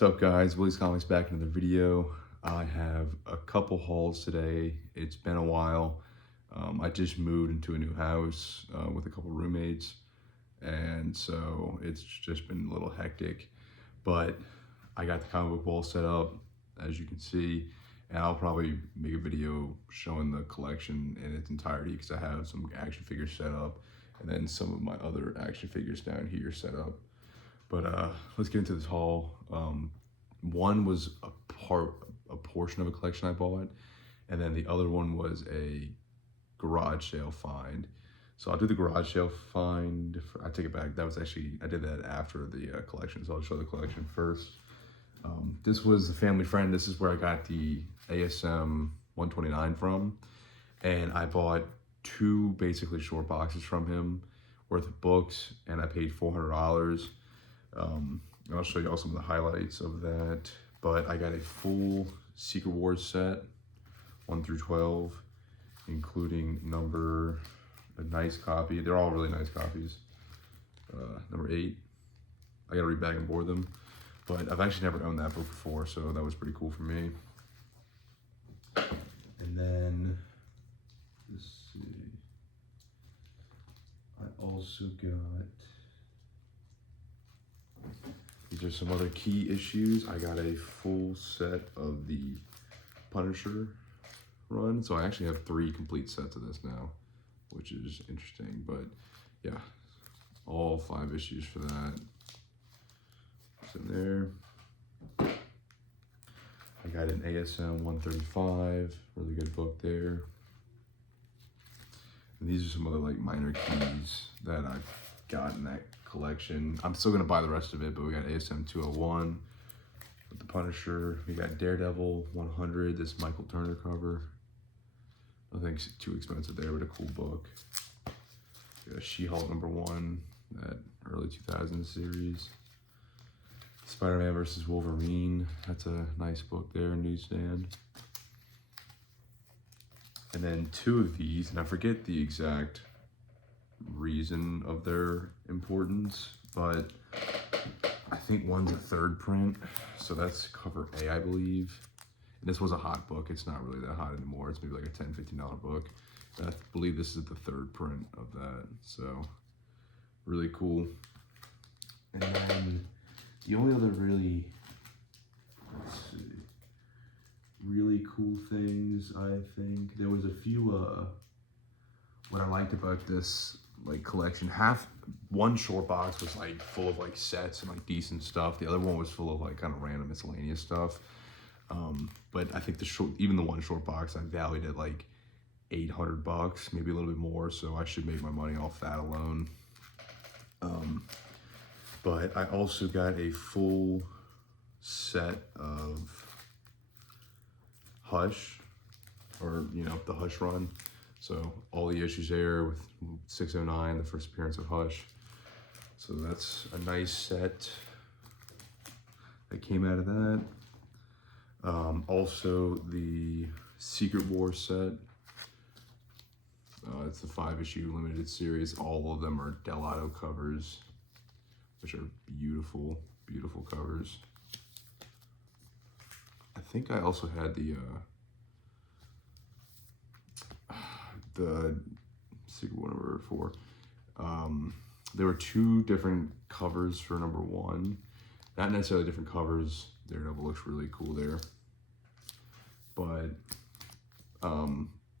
What's up guys, Willie's Comics back in another video. I have a couple hauls today. It's been a while. I just moved into a new house with a couple roommates, and so it's just been a little hectic. But I got the comic book wall set up, as you can see, and I'll probably make a video showing the collection in its entirety because I have some action figures set up and then some of my other action figures down here set up. But let's get into this haul. One was a portion of a collection I bought, and then the other one was a garage sale find. So I'll do the garage sale find. I take it back. That was actually, I did that after the collection, so I'll show the collection first. This was a family friend. This is where I got the ASM 129 from, and I bought two basically short boxes from him worth of books, and I paid $400. I'll show you all some of the highlights of that, but I got a full Secret Wars set, 1 through 12, including a nice copy. They're all really nice copies. Number 8. I gotta read back and board them, but I've actually never owned that book before, so that was pretty cool for me. And then, let's see, I also got, these are some other key issues. I got a full set of the Punisher run. So I actually have 3 complete sets of this now, which is interesting. But yeah, all 5 issues for that. It's in there. I got an ASM 135, really good book there. And these are some other like minor keys that I've got in that collection. I'm still gonna buy the rest of it, but we got ASM 201 with the Punisher. We got Daredevil 100, this Michael Turner cover. Nothing too expensive there, but a cool book. We got She-Hulk #1, that early 2000s series. Spider-Man vs. Wolverine, that's a nice book there, newsstand. And then 2 of these, and I forget the exact reason of their importance, but I think one's a 3rd print, so that's cover A, I believe. And this was a hot book. It's not really that hot anymore. It's maybe like a $10-15 book. And I believe this is the 3rd print of that, so really cool. And then the only other really, let's see, really cool things, I think there was a few what I liked about this like collection. One short box was like full of like sets and like decent stuff. The other one was full of like kind of random miscellaneous stuff. But I think even the one short box I valued at like $800, maybe a little bit more. So I should make my money off that alone. But I also got a full set of Hush, or the Hush run. So all the issues there with 609, the first appearance of Hush. So that's a nice set that came out of that. Also the Secret Wars set. It's the 5-issue limited series. All of them are Dell'Otto covers, which are beautiful, beautiful covers. I think I also had the Secret War #4. There were 2 different covers for #1. Not necessarily different covers. Daredevil looks really cool there. But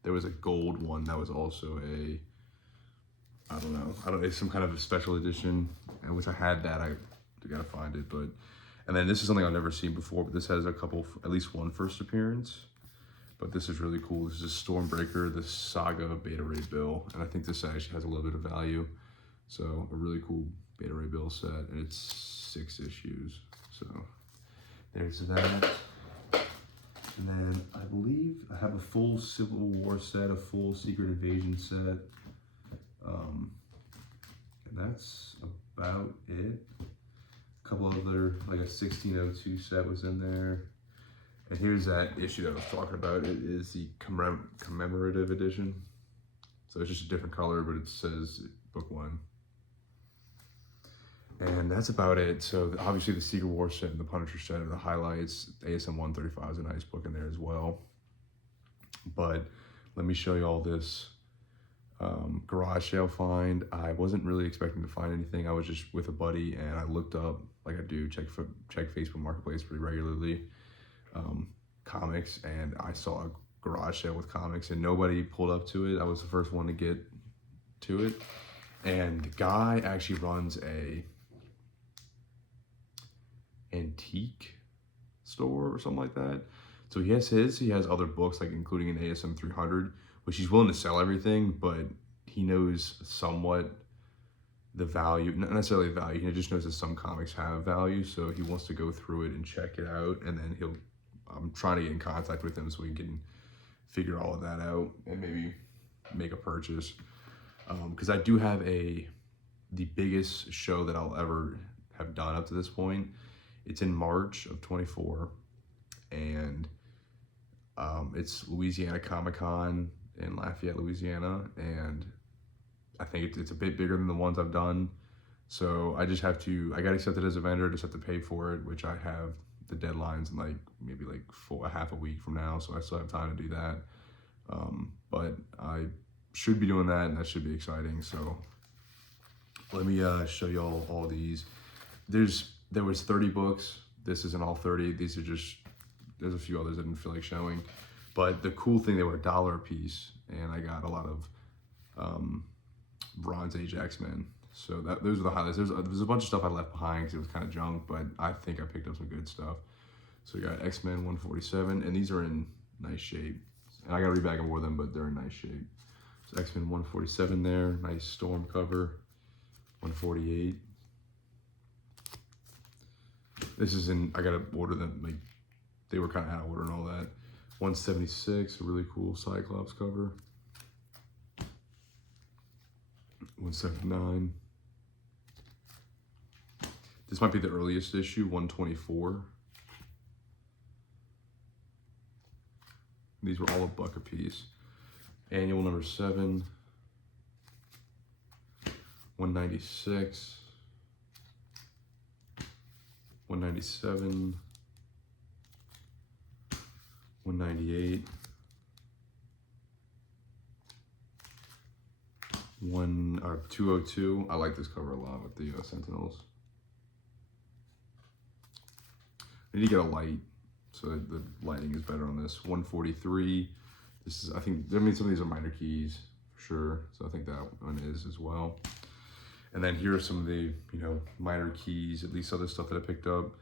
there was a gold one that was also I don't know, it's some kind of a special edition. I wish I had that. I gotta find it. But and then this is something I've never seen before, but this has at least one first appearance. But this is really cool. This is Stormbreaker, the Saga of Beta Ray Bill. And I think this actually has a little bit of value. So a really cool Beta Ray Bill set, and it's 6 issues. So there's that. And then I believe I have a full Civil War set, a full Secret Invasion set. And that's about it. A couple other, like a 1602 set was in there. And here's that issue that I was talking about. It is the commemorative edition. So it's just a different color, but it says book 1. And that's about it. So obviously the Secret War set and the Punisher set are the highlights. ASM 135 is a nice book in there as well. But let me show you all this garage sale find. I wasn't really expecting to find anything. I was just with a buddy and I looked up, like I do, check Facebook Marketplace pretty regularly, comics, and I saw a garage sale with comics and nobody pulled up to it. I was the first one to get to it. And the guy actually runs a antique store or something like that. So he has other books, like including an ASM 300, which he's willing to sell everything, but he knows somewhat the value, not necessarily value, he just knows that some comics have value, so he wants to go through it and check it out, and then I'm trying to get in contact with him so we can figure all of that out and maybe make a purchase. Because I do have the biggest show that I'll ever have done up to this point. It's in March of 24, and it's Louisiana Comic-Con in Lafayette, Louisiana, and I think it's a bit bigger than the ones I've done. So I got accepted as a vendor, I just have to pay for it, which I have the deadlines in maybe half a week from now, so I still have time to do that. But I should be doing that, and that should be exciting. So let me show you all these. There was 30 books. This isn't all 30. These are there's a few others I didn't feel like showing. But the cool thing, they were $1 a piece, and I got a lot of Bronze Age X-Men. So those are the highlights. There's a bunch of stuff I left behind because it was kind of junk, but I think I picked up some good stuff. So we got X-Men 147, and these are in nice shape. And I got to rebag them more of them, but they're in nice shape. So X-Men 147 there, nice Storm cover. 148. This is I gotta order them, they were kind of out of order and all that. 176, a really cool Cyclops cover. 179. This might be the earliest issue, 124. These were all $1 a piece. Annual number 7. 196. 197. 198. 202. I like this cover a lot with the Sentinels. I need to get a light so that the lighting is better on this. 143. This is, I mean, some of these are minor keys for sure, so I think that one is as well. And then here are some of the, minor keys, at least other stuff that I picked up.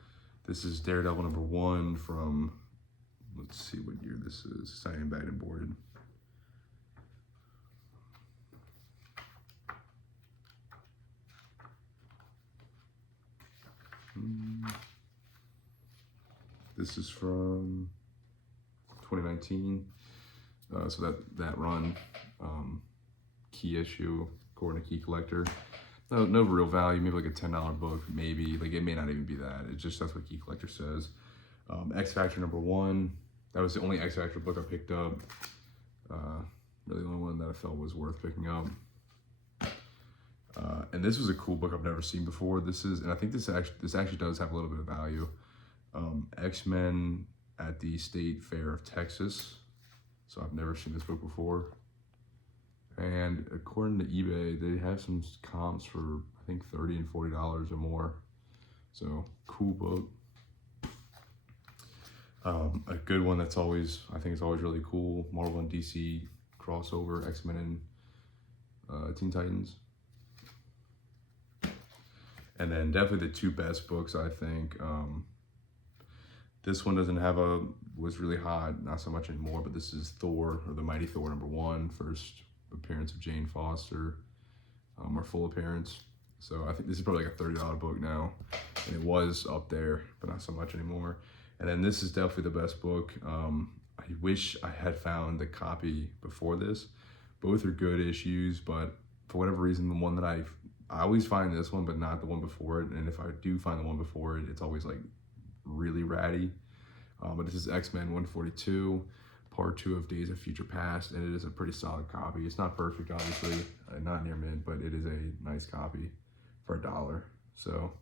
This is Daredevil number 1 from, let's see what year this is. It's not even bagged and boarded. This is from 2019. So that run, key issue, according to Key Collector. No real value, maybe like a $10 book, maybe. It may not even be that. It's just, that's what Key Collector says. X Factor number 1. That was the only X Factor book I picked up. Really the only one that I felt was worth picking up. And this was a cool book I've never seen before. And I think this actually does have a little bit of value. X-Men at the State Fair of Texas. So I've never seen this book before. And according to eBay, they have some comps for, I think, $30 and $40 or more. So, cool book. A good one that's I think it's always really cool. Marvel and DC crossover, X-Men and Teen Titans. And then definitely the two best books, I think. This one was really hot, not so much anymore, but this is Thor, or the Mighty Thor number 1, first appearance of Jane Foster, or full appearance. So I think this is probably like a $30 book now, and it was up there, but not so much anymore. And then this is definitely the best book. I wish I had found the copy before this. Both are good issues, but for whatever reason, the one that I always find this one, but not the one before it. And if I do find the one before it, it's always really ratty. But this is X-Men 142, part 2 of Days of Future Past, and it is a pretty solid copy. It's not perfect, obviously, not near mint, but it is a nice copy for $1. So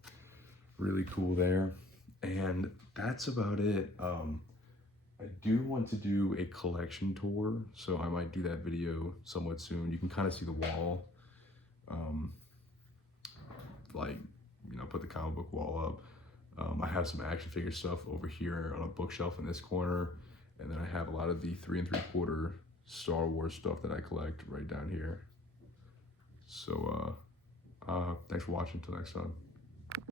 really cool there. And that's about it. I do want to do a collection tour, so I might do that video somewhat soon. You can kind of see the wall, um, like, you know, put the comic book wall up. I have some action figure stuff over here on a bookshelf in this corner, and then I have a lot of the 3 3/4 Star Wars stuff that I collect right down here. So thanks for watching. Until next time.